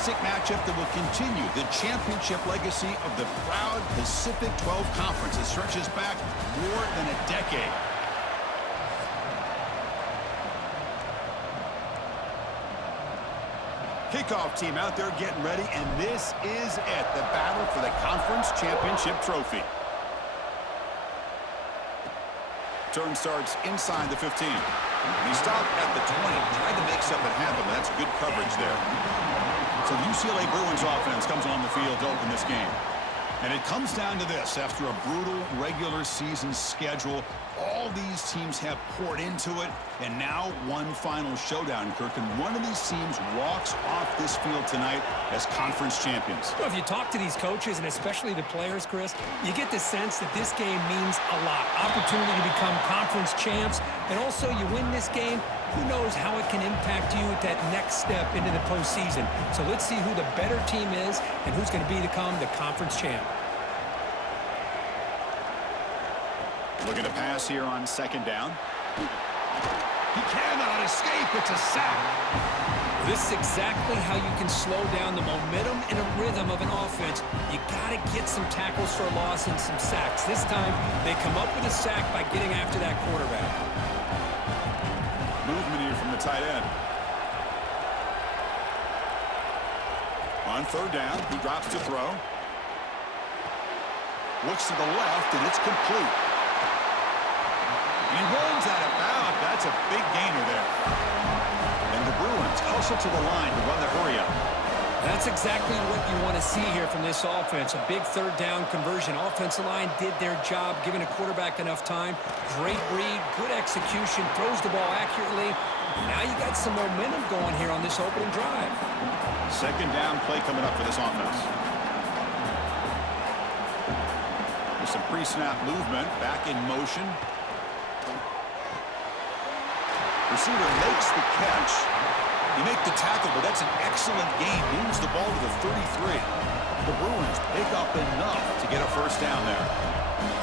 classic matchup that will continue the championship legacy of the proud Pacific 12 Conference that stretches back more than a decade. Kickoff team out there getting ready, and this is it, the battle for the conference championship trophy. Turn starts inside the 15. He stopped at the 20, tried to make something happen, but that's good coverage there. So the UCLA Bruins offense comes on the field to open this game. And it comes down to this. After a brutal regular season schedule, all these teams have poured into it, and now one final showdown, Kirk. And one of these teams walks off this field tonight as conference champions. Well, if you talk to these coaches, and especially the players, Chris, you get the sense that this game means a lot. Opportunity to become conference champs, and also you win this game, who knows how it can impact you at that next step into the postseason. So let's see who the better team is and who's going to become the conference champ. Looking to pass here on second down. He cannot escape. It's a sack. This is exactly how you can slow down the momentum and a rhythm of an offense. You got to get some tackles for a loss and some sacks. This time, they come up with a sack by getting after that quarterback. Movement here from the tight end. On third down, he drops to throw. Looks to the left, and it's complete. He runs out of bounds. That's a big gainer there. And the Bruins hustle to the line to run the hurry-up. That's exactly what you want to see here from this offense. A big third down conversion. Offensive line did their job, giving a quarterback enough time. Great read, good execution, throws the ball accurately. Now you got some momentum going here on this opening drive. Second down play coming up for this offense. With some pre-snap movement, back in motion. Receiver makes the catch. You make the tackle, but that's an excellent gain. Moves the ball to the 33. The Bruins pick up enough to get a first down there.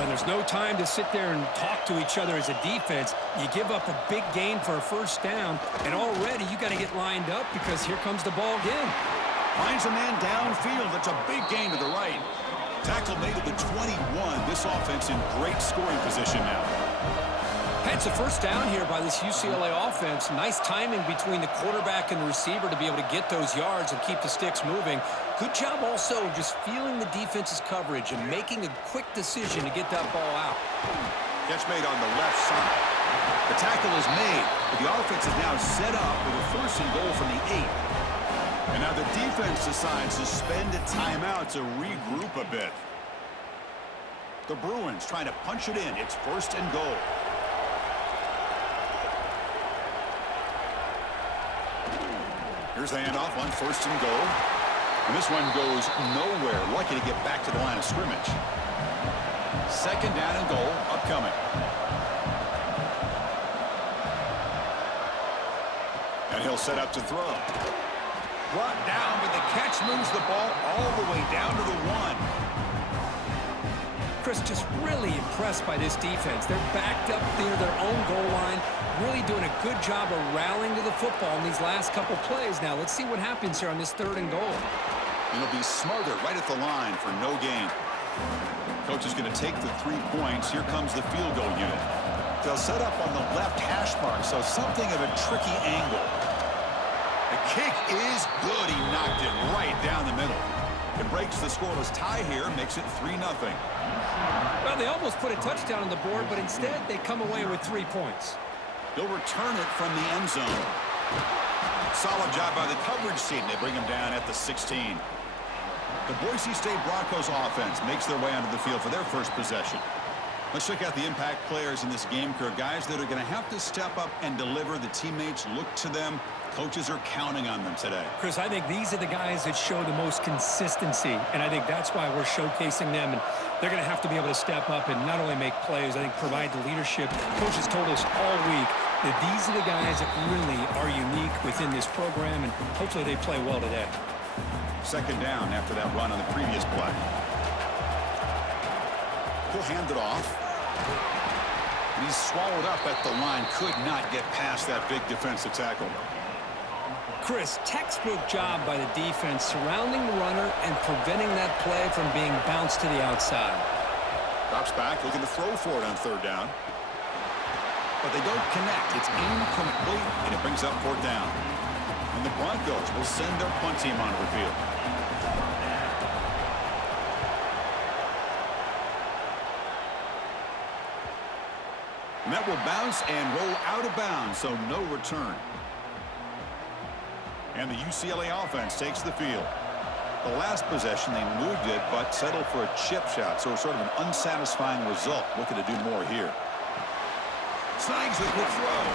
And there's no time to sit there and talk to each other as a defense. You give up a big gain for a first down, and already you got to get lined up because here comes the ball again. Finds a man downfield. That's a big gain to the right. Tackle made at the 21. This offense in great scoring position now. It's a first down here by this UCLA offense. Nice timing between the quarterback and the receiver to be able to get those yards and keep the sticks moving. Good job also just feeling the defense's coverage and making a quick decision to get that ball out. Catch made on the left side. The tackle is made, but the offense is now set up with a first and goal from the 8. And now the defense decides to spend a timeout to regroup a bit. The Bruins trying to punch it in. It's first and goal. Here's the handoff on first and goal. And this one goes nowhere. Lucky to get back to the line of scrimmage. Second down and goal upcoming. And he'll set up to throw. Brought down, but the catch moves the ball all the way down to the 1. Chris, just really impressed by this defense. They're backed up near their own goal line, really doing a good job of rallying to the football in these last couple plays. Now, let's see what happens here on this third and goal. It'll be smothered right at the line for no gain. Coach is going to take the 3 points. Here comes the field goal unit. They'll set up on the left hash mark, so something of a tricky angle. The kick is good. He knocked it right down the middle. It breaks the scoreless tie here, makes it 3-0. Well, they almost put a touchdown on the board, but instead they come away with 3 points. They'll return it from the end zone. Solid job by the coverage team. They bring him down at the 16. The Boise State Broncos offense makes their way onto the field for their first possession. Let's check out the impact players in this game, Kirk. Guys that are going to have to step up and deliver. The teammates look to them. Coaches are counting on them today. Chris, I think these are the guys that show the most consistency, and I think that's why we're showcasing them. And they're going to have to be able to step up and not only make plays, I think provide the leadership. Coach has told us all week that these are the guys that really are unique within this program, and hopefully they play well today. Second down after that run on the previous play. He'll hand it off. And he's swallowed up at the line. Could not get past that big defensive tackle. Chris, textbook job by the defense surrounding the runner and preventing that play from being bounced to the outside. Drops back, looking to throw for it on third down. But they don't connect. It's incomplete, and it brings up fourth down. And the Broncos will send their punt team onto the field. And that will bounce and roll out of bounds, so no return. And the UCLA offense takes the field. The last possession, they moved it, but settled for a chip shot, so sort of an unsatisfying result. Looking to do more here. Snags it with throw.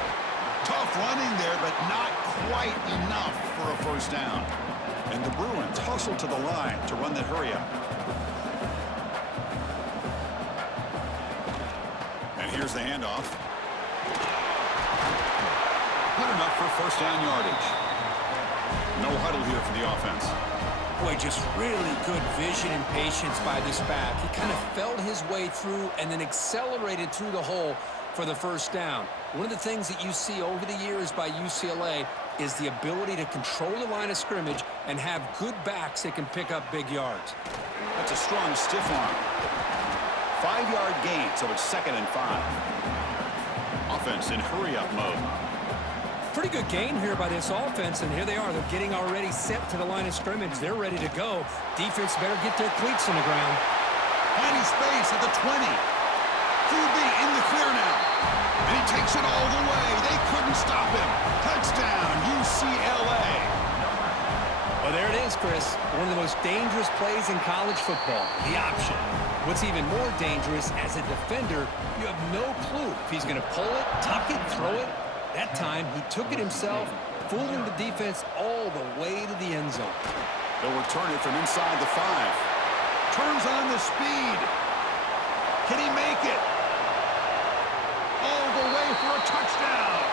Tough running there, but not quite enough for a first down. And the Bruins hustle to the line to run the hurry up. And here's the handoff. Good enough for first down yardage. No huddle here for the offense. Boy, just really good vision and patience by this back. He kind of felt his way through and then accelerated through the hole for the first down. One of the things that you see over the years by UCLA is the ability to control the line of scrimmage and have good backs that can pick up big yards. That's a strong stiff arm. 5-yard gain, so it's 2nd and 5. Offense in hurry-up mode. Pretty good gain here by this offense, and here they are. They're getting already set to the line of scrimmage. They're ready to go. Defense better get their cleats in the ground. Finding space at the 20. QB in the clear now. And he takes it all the way. They couldn't stop him. Touchdown, UCLA. Well, there it is, Chris. One of the most dangerous plays in college football, the option. What's even more dangerous, as a defender, you have no clue if he's going to pull it, tuck it, throw it. That time, he took it himself, fooling the defense all the way to the end zone. They'll return it from inside the 5. Turns on the speed. Can he make it? All the way for a touchdown.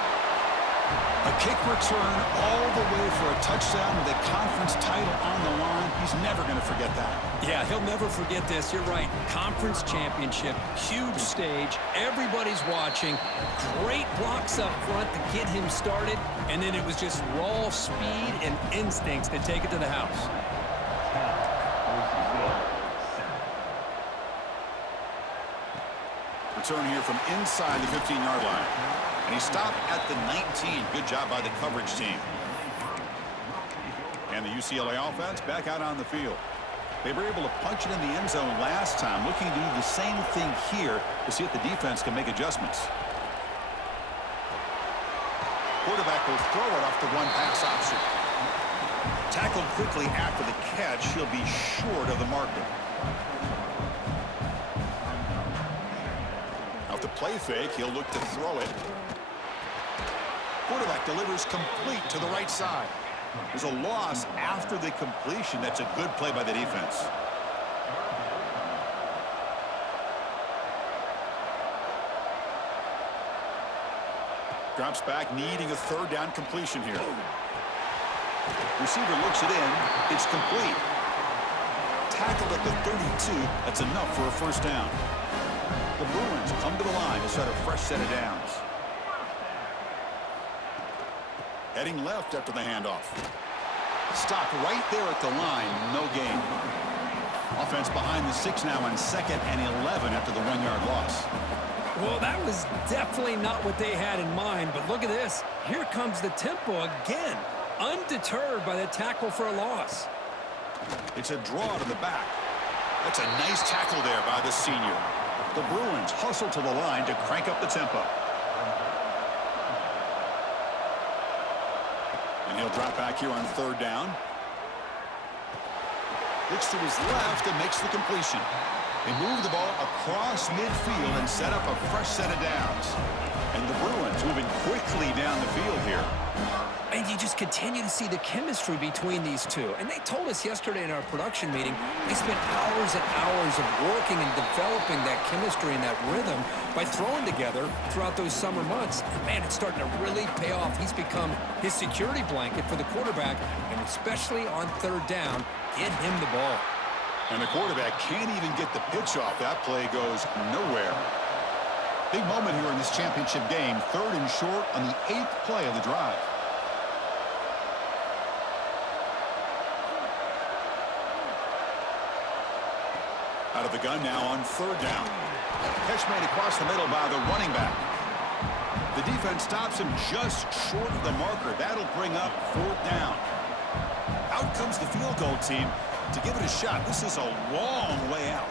A kick return all the way for a touchdown with a conference title on the line. He's never going to forget that. Yeah, he'll never forget this. You're right. Conference championship, huge stage. Everybody's watching. Great blocks up front to get him started. And then it was just raw speed and instincts to take it to the house. Return here from inside the 15-yard line. And he stopped at the 19. Good job by the coverage team. And the UCLA offense back out on the field. They were able to punch it in the end zone last time, looking to do the same thing here to see if the defense can make adjustments. Quarterback will throw it off the one-pass option. Tackled quickly after the catch. He'll be short of the marker. Off the play fake, he'll look to throw it. Quarterback delivers complete to the right side. There's a loss after the completion. That's a good play by the defense. Drops back, needing a third down completion here. Receiver looks it in. It's complete. Tackled at the 32. That's enough for a first down. The Bruins come to the line to start a fresh set of downs. Heading left after the handoff. Stopped right there at the line. No gain. Offense behind the 6 now on 2nd and 11 after the 1-yard loss. Well, that was definitely not what they had in mind, but look at this. Here comes the tempo again, undeterred by the tackle for a loss. It's a draw to the back. That's a nice tackle there by the senior. The Bruins hustle to the line to crank up the tempo. And he'll drop back here on third down. Looks to his left and makes the completion. They move the ball across midfield and set up a fresh set of downs. And the Bruins moving quickly down the field here. And you just continue to see the chemistry between these two. And they told us yesterday in our production meeting, they spent hours and hours of working and developing that chemistry and that rhythm by throwing together throughout those summer months. And man, it's starting to really pay off. He's become his security blanket for the quarterback, and especially on third down, get him the ball. And the quarterback can't even get the pitch off. That play goes nowhere. Big moment here in this championship game. 3rd and short on the 8th play of the drive. Out of the gun now on third down. Catch made across the middle by the running back. The defense stops him just short of the marker. That'll bring up fourth down. Out comes the field goal team to give it a shot. This is a long way out.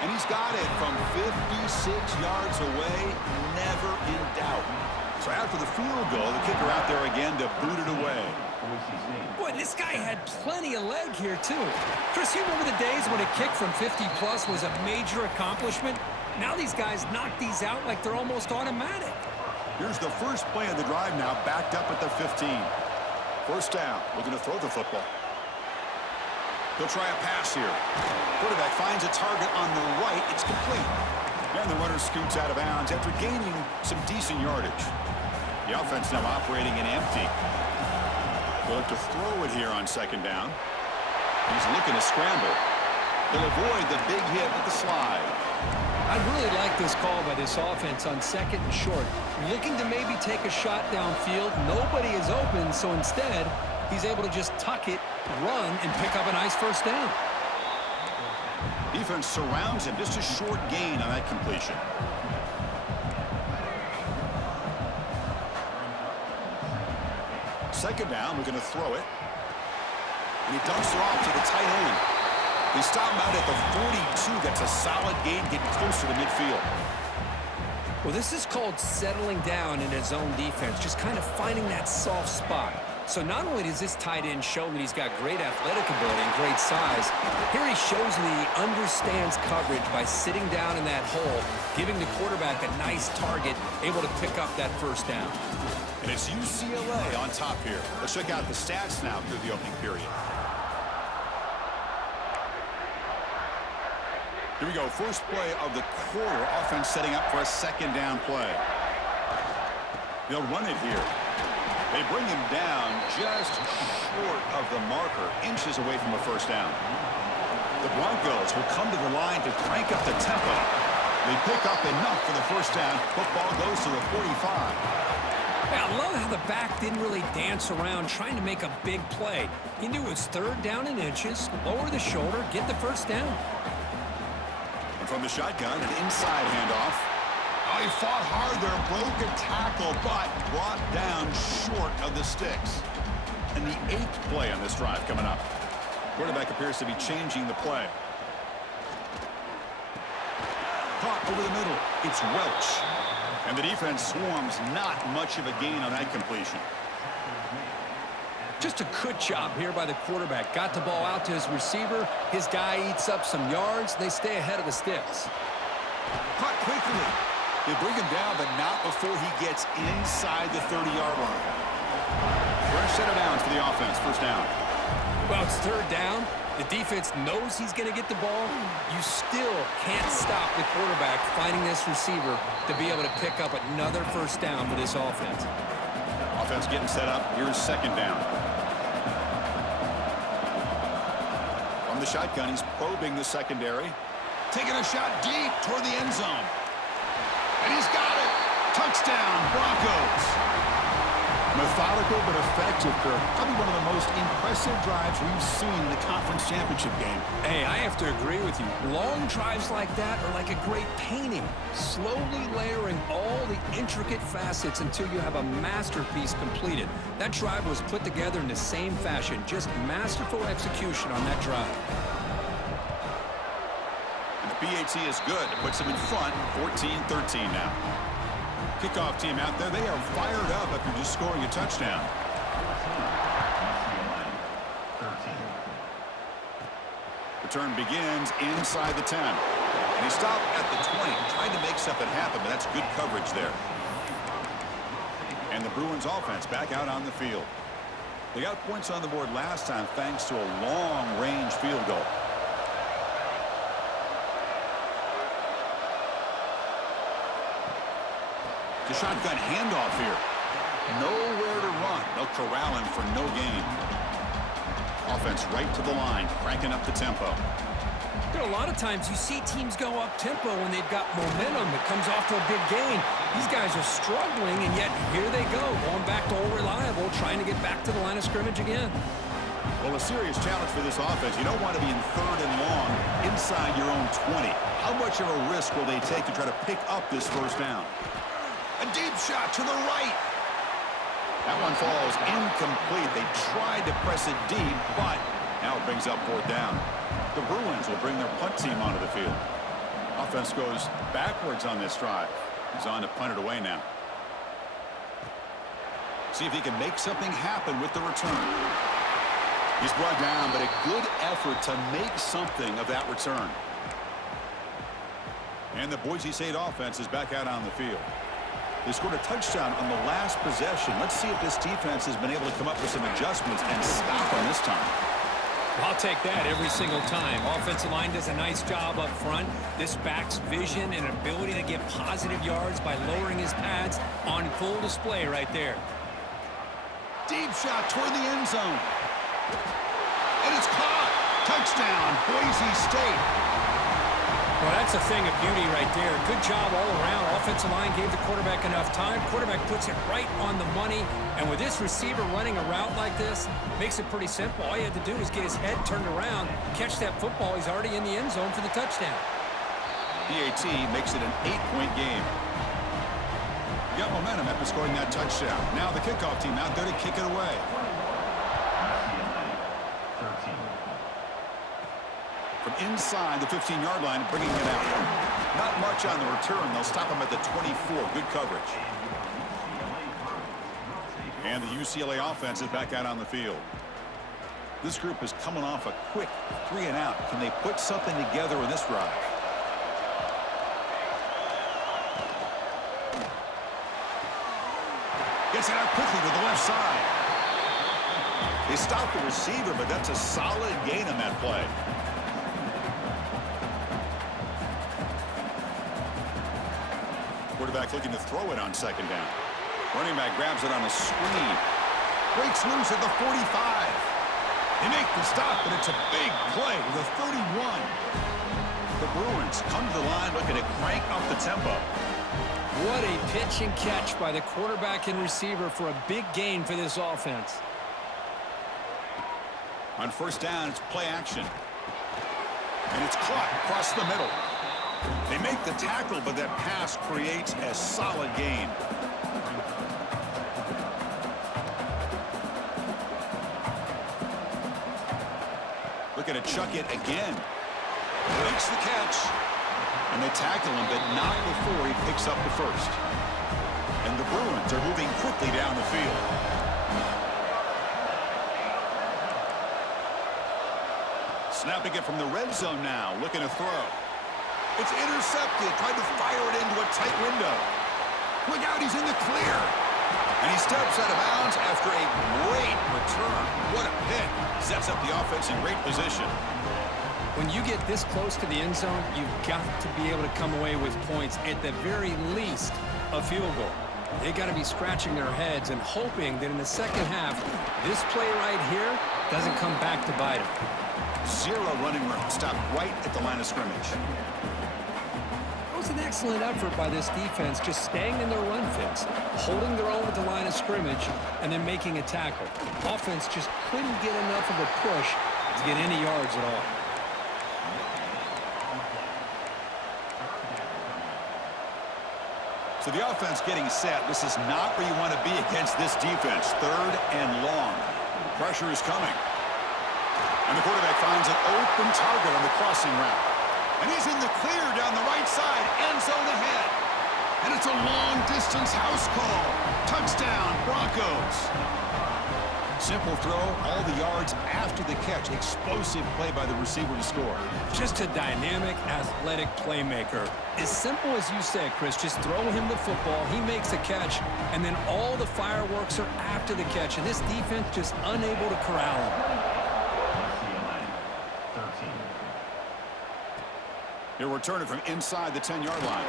And he's got it from 56 yards away, never in doubt. So after the field goal, the kicker out there again to boot it away. Boy, this guy had plenty of leg here, too. Chris, you remember the days when a kick from 50-plus was a major accomplishment? Now these guys knock these out like they're almost automatic. Here's the first play of the drive now, backed up at the 15. First down, looking to throw the football. He'll try a pass here. Quarterback finds a target on the right. It's complete. And the runner scoots out of bounds after gaining some decent yardage. The offense now operating in empty. They'll look to throw it here on second down. He's looking to scramble. He'll avoid the big hit with the slide. I really like this call by this offense on second and short. Looking to maybe take a shot downfield. Nobody is open, so instead, he's able to just tuck it, run, and pick up a nice first down. Defense surrounds him. Just a short gain on that completion. Second down, we're going to throw it. And he dumps it off to the tight end. They stop him out at the 42. That's a solid gain, getting closer to midfield. Well, this is called settling down in his own defense, just kind of finding that soft spot. So not only does this tight end show that he's got great athletic ability and great size, here he shows that he understands coverage by sitting down in that hole, giving the quarterback a nice target, able to pick up that first down. And it's UCLA on top here. Let's check out the stats now through the opening period. Here we go. First play of the quarter. Offense setting up for a second down play. They'll run it here. They bring him down just short of the marker, inches away from a first down. The Broncos will come to the line to crank up the tempo. They pick up enough for the first down. Football goes to the 45. I love how the back didn't really dance around trying to make a big play. He knew it was third down in inches, lower the shoulder, get the first down. And from the shotgun, an inside handoff. Oh, he fought hard there, broke a tackle, but brought down short of the sticks. And the 8th play on this drive coming up. Quarterback appears to be changing the play. Caught over the middle. It's Welch. And the defense swarms, not much of a gain on that completion. Just a good job here by the quarterback. Got the ball out to his receiver. His guy eats up some yards. They stay ahead of the sticks. Caught quickly. They bring him down, but not before he gets inside the 30-yard line. Fresh set of downs for the offense. First down. Well, it's third down. The defense knows he's going to get the ball. You still can't stop the quarterback finding this receiver to be able to pick up another first down for this offense. Offense getting set up. Here's second down. From the shotgun, he's probing the secondary. Taking a shot deep toward the end zone. And he's got it. Touchdown, Broncos. Methodical but effective, Kirk. Probably one of the most impressive drives we've seen in the conference championship game. Hey, I have to agree with you. Long drives like that are like a great painting. Slowly layering all the intricate facets until you have a masterpiece completed. That drive was put together in the same fashion. Just masterful execution on that drive. And the PAT is good. It puts them in front, 14-13 now. Kickoff team out there. They are fired up after just scoring a touchdown. Return begins inside the 10. And he stopped at the 20, trying to make something happen, but that's good coverage there. And the Bruins offense back out on the field. They got points on the board last time thanks to a long-range field goal. The shotgun handoff here. Nowhere to run. They'll corral him for no gain. Offense right to the line, cranking up the tempo. You know, a lot of times you see teams go up-tempo when they've got momentum that comes off to a big gain. These guys are struggling, and yet here they go, going back to old reliable, trying to get back to the line of scrimmage again. Well, a serious challenge for this offense. You don't want to be in 3rd and long inside your own 20. How much of a risk will they take to try to pick up this first down? A deep shot to the right. That one falls incomplete. They tried to press it deep, but now it brings up 4th down. The Bruins will bring their punt team onto the field. Offense goes backwards on this drive. He's on to punt it away now. See if he can make something happen with the return. He's brought down, but a good effort to make something of that return. And the Boise State offense is back out on the field. They scored a touchdown on the last possession. Let's see if this defense has been able to come up with some adjustments and stop them this time. I'll take that every single time. Offensive line does a nice job up front. This back's vision and ability to get positive yards by lowering his pads on full display right there. Deep shot toward the end zone. And it's caught. Touchdown, Boise State. Well, that's a thing of beauty right there. Good job all around. Offensive line gave the quarterback enough time. Quarterback puts it right on the money. And with this receiver running a route like this, makes it pretty simple. All you had to do is get his head turned around, catch that football. He's already in the end zone for the touchdown. PAT makes it an 8-point game. Got momentum after scoring that touchdown. Now the kickoff team out there to kick it away. From inside the 15-yard line, bringing it out. Not much on the return. They'll stop him at the 24. Good coverage. And the UCLA offense is back out on the field. This group is coming off a quick 3-and-out. Can they put something together in this drive? Gets it out quickly to the left side. They stopped the receiver, but that's a solid gain on that play. Quarterback looking to throw it on 2nd down. Running back grabs it on a screen. Breaks loose at the 45. They make the stop, but it's a big play with a 31. The Bruins come to the line looking to crank up the tempo. What a pitch and catch by the quarterback and receiver for a big gain for this offense. On 1st down, it's play action. And it's caught across the middle. They make the tackle, but that pass creates a solid gain. Looking to chuck it again. Makes the catch. And they tackle him, but not before he picks up the first. And the Bruins are moving quickly down the field. Snapping it from the red zone now, looking to throw. It's intercepted, tried to fire it into a tight window. Look out, he's in the clear. And he steps out of bounds after a great return. What a pick. Sets up the offense in great position. When you get this close to the end zone, you've got to be able to come away with points, at the very least, a field goal. They got to be scratching their heads and hoping that in the second half, this play right here doesn't come back to bite them. 0 running room. Stopped right at the line of scrimmage. It was an excellent effort by this defense, just staying in their run fits, holding their own at the line of scrimmage, and then making a tackle. Offense just couldn't get enough of a push to get any yards at all. So the offense getting set. This is not where you want to be against this defense. 3rd and long. Pressure is coming. And the quarterback finds an open target on the crossing route. And he's in the clear down the right side. End zone ahead. And it's a long-distance house call. Touchdown, Broncos. Simple throw, all the yards after the catch. Explosive play by the receiver to score. Just a dynamic, athletic playmaker. As simple as you said, Chris, just throw him the football, he makes a catch, and then all the fireworks are after the catch. And this defense just unable to corral him. He'll return it from inside the 10-yard line.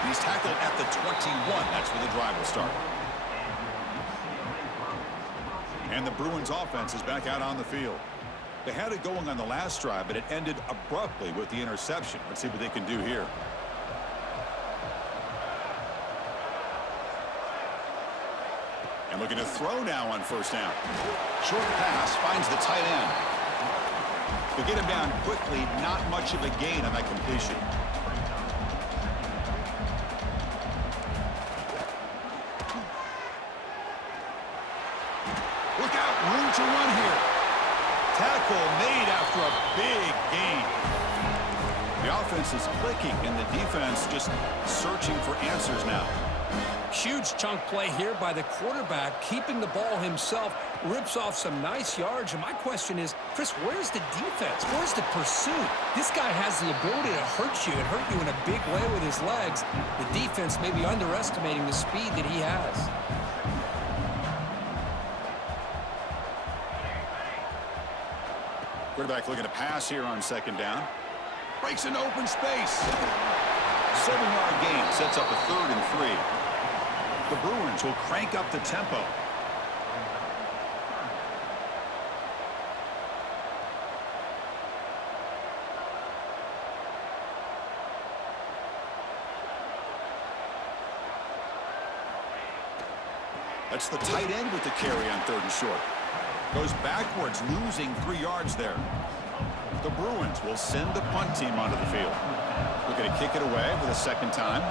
And he's tackled at the 21. That's where the drive will start. And the Bruins offense is back out on the field. They had it going on the last drive, but it ended abruptly with the interception. Let's see what they can do here. And looking to throw now on first down. Short pass finds the tight end. To get him down quickly, not much of a gain on that completion. Look out, room to run here. Tackle made after a big gain. The offense is clicking, and the defense just searching for answers now. Huge chunk play here by the quarterback, keeping the ball himself, rips off some nice yards. And my question is, Chris, where's the defense? Where's the pursuit? This guy has the ability to hurt you and hurt you in a big way with his legs. The defense may be underestimating the speed that he has. Quarterback looking to pass here on second down. Breaks into open space. 7-yard gain sets up a 3rd and 3. The Bruins will crank up the tempo. That's the tight end with the carry on 3rd and short. Goes backwards, losing 3 yards there. The Bruins will send the punt team onto the field. Looking to kick it away for the second time.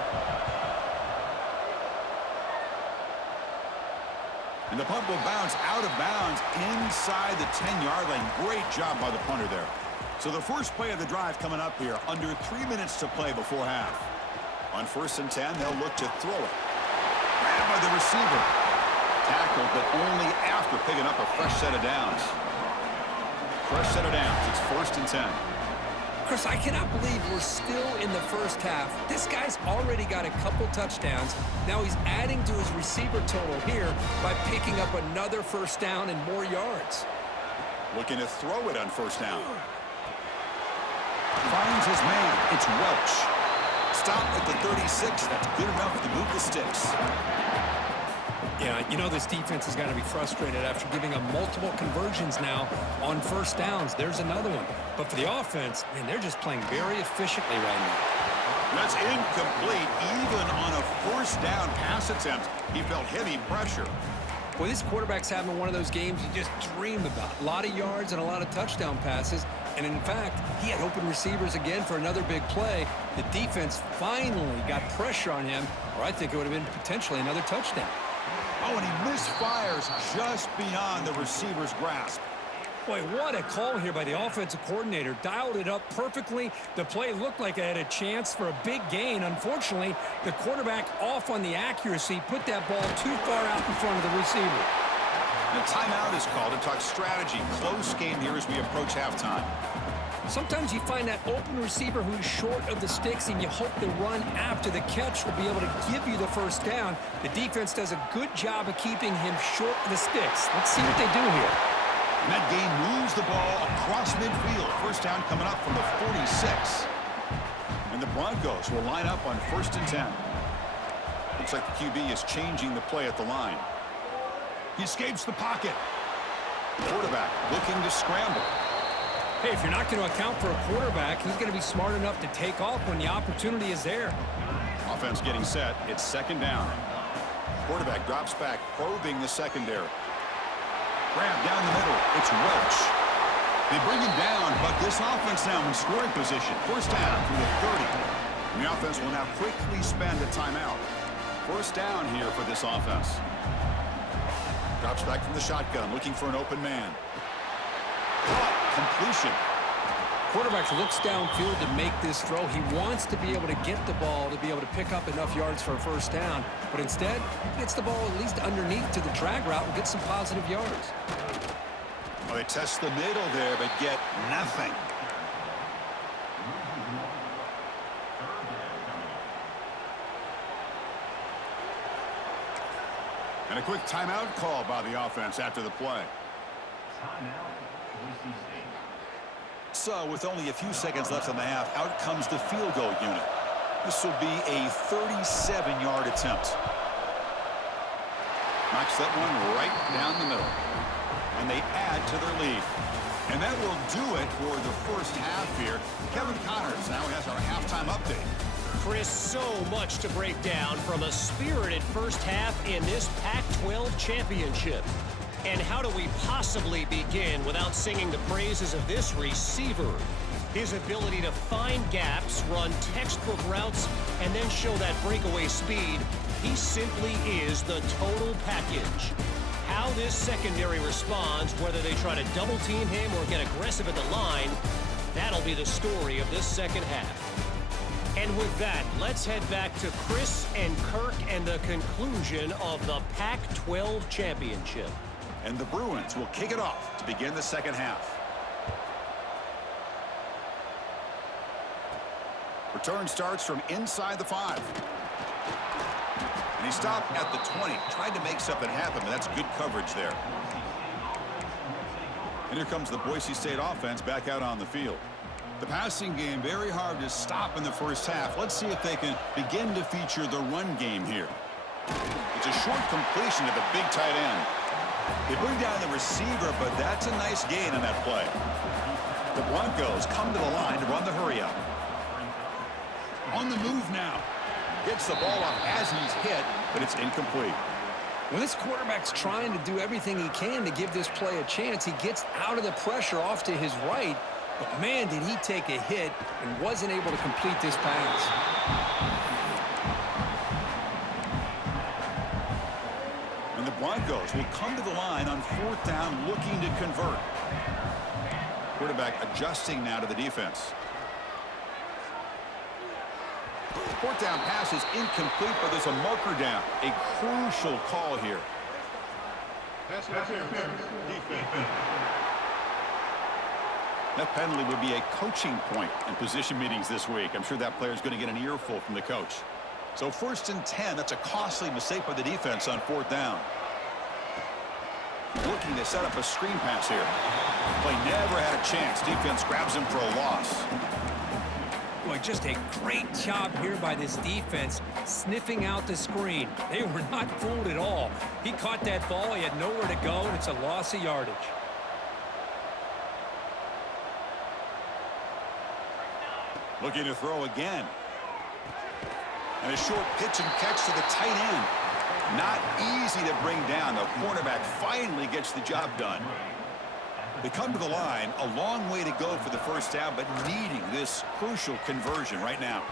And the punt will bounce out of bounds inside the 10-yard line. Great job by the punter there. So the first play of the drive coming up here. Under 3 minutes to play before half. On 1st and 10, they'll look to throw it. Grabbed by the receiver. Tackled, but only after picking up a fresh set of downs. Fresh set of downs. It's 1st and 10. Chris, I cannot believe we're still in the first half. This guy's already got a couple touchdowns. Now he's adding to his receiver total here by picking up another first down and more yards. Looking to throw it on first down. Finds his man. It's Welch. Stop at the 36. That's good enough to move the sticks. Yeah, you know this defense is going to be frustrated after giving up multiple conversions now on first downs. There's another one. But for the offense, man, they're just playing very efficiently right now. That's incomplete. Even on a first down pass attempt, he felt heavy pressure. Boy, this quarterback's having one of those games you just dream about. A lot of yards and a lot of touchdown passes. And in fact, he had open receivers again for another big play. The defense finally got pressure on him, or I think it would have been potentially another touchdown. Oh, and he misfires just beyond the receiver's grasp. Boy, what a call here by the offensive coordinator. Dialed it up perfectly. The play looked like it had a chance for a big gain. Unfortunately, the quarterback off on the accuracy, put that ball too far out in front of the receiver. The timeout is called to talk strategy. Close game here as we approach halftime. Sometimes you find that open receiver who's short of the sticks, and you hope the run after the catch will be able to give you the first down. The defense does a good job of keeping him short of the sticks. Let's see what they do here. And that game moves the ball across midfield. First down coming up from the 46. And the Broncos will line up on 1st and 10. Looks like the QB is changing the play at the line. He escapes the pocket. Quarterback looking to scramble. Hey, if you're not going to account for a quarterback, he's going to be smart enough to take off when the opportunity is there. Offense getting set. It's 2nd down. Quarterback drops back, probing the secondary. Grab down the middle. It's Welch. They bring him down, but this offense now in scoring position. First down from the 30. And the offense will now quickly spend a timeout. First down here for this offense. Drops back from the shotgun, looking for an open man. Completion. Quarterback looks downfield to make this throw. He wants to be able to get the ball to be able to pick up enough yards for a first down. But instead, he gets the ball at least underneath to the drag route and gets some positive yards. Well, they test the middle there, but get nothing. And a quick timeout call by the offense after the play. So, with only a few seconds left in the half, out comes the field goal unit. This will be a 37-yard attempt. Knocks that one right down the middle. And they add to their lead. And that will do it for the first half here. Kevin Connors now has our halftime update. Chris, so much to break down from a spirited first half in this Pac-12 championship. And how do we possibly begin without singing the praises of this receiver? His ability to find gaps, run textbook routes, and then show that breakaway speed. He simply is the total package. How this secondary responds, whether they try to double-team him or get aggressive at the line, that'll be the story of this second half. And with that, let's head back to Chris and Kirk and the conclusion of the Pac-12 championship. And the Bruins will kick it off to begin the second half. Return starts from inside the 5. And he stopped at the 20. Tried to make something happen, but that's good coverage there. And here comes the Boise State offense back out on the field. The passing game very hard to stop in the first half. Let's see if they can begin to feature the run game here. It's a short completion to the big tight end. They bring down the receiver, but that's a nice gain on that play. The Broncos come to the line to run the hurry-up. On the move now. Gets the ball off as he's hit, but it's incomplete. Well, this quarterback's trying to do everything he can to give this play a chance. He gets out of the pressure off to his right, but man, did he take a hit and wasn't able to complete this pass. And the Broncos will come to the line on 4th down looking to convert. Quarterback adjusting now to the defense. 4th down pass is incomplete, but there's a marker down. A crucial call here. That penalty would be a coaching point in position meetings this week. I'm sure that player is going to get an earful from the coach. So 1st and 10, that's a costly mistake by the defense on 4th down. Looking to set up a screen pass here. Play never had a chance. Defense grabs him for a loss. Boy, just a great job here by this defense, sniffing out the screen. They were not fooled at all. He caught that ball, he had nowhere to go, and it's a loss of yardage. Looking to throw again. And a short pitch and catch to the tight end. Not easy to bring down. The cornerback finally gets the job done. They come to the line, a long way to go for the first down, but needing this crucial conversion right now.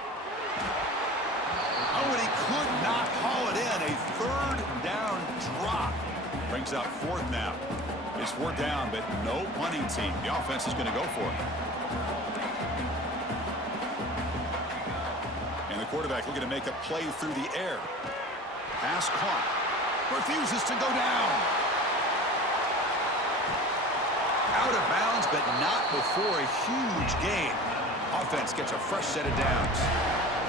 Oh, and he could not haul it in. A 3rd down drop. Brings out 4th now. It's 4th down, but no punting team. The offense is going to go for it. And the quarterback looking to make a play through the air. Pass caught. Refuses to go down. Out of bounds, but not before a huge gain. Offense gets a fresh set of downs.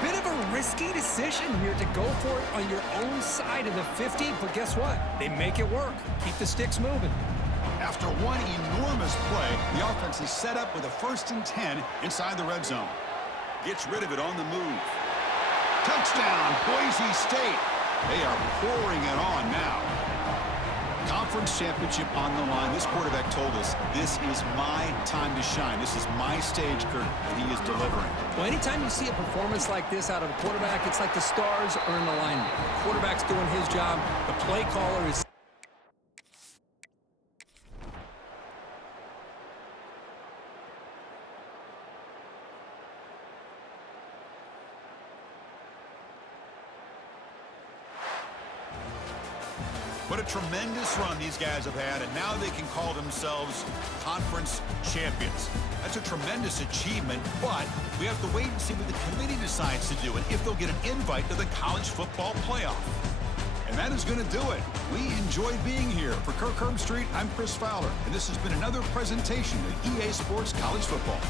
Bit of a risky decision here to go for it on your own side of the 50, but guess what? They make it work. Keep the sticks moving. After one enormous play, the offense is set up with a 1st and 10 inside the red zone. Gets rid of it on the move. Touchdown, Boise State. They are pouring it on now. Conference championship on the line. This quarterback told us, this is my time to shine. This is my stage, Kurt, and he is delivering. Well, anytime you see a performance like this out of a quarterback, it's like the stars are in alignment. The quarterback's doing his job. The play caller is... What a tremendous run these guys have had, and now they can call themselves conference champions. That's a tremendous achievement, but we have to wait and see what the committee decides to do and if they'll get an invite to the college football playoff. And that is going to do it. We enjoyed being here. For Kirk Herbstreit, I'm Chris Fowler, and this has been another presentation of EA Sports College Football.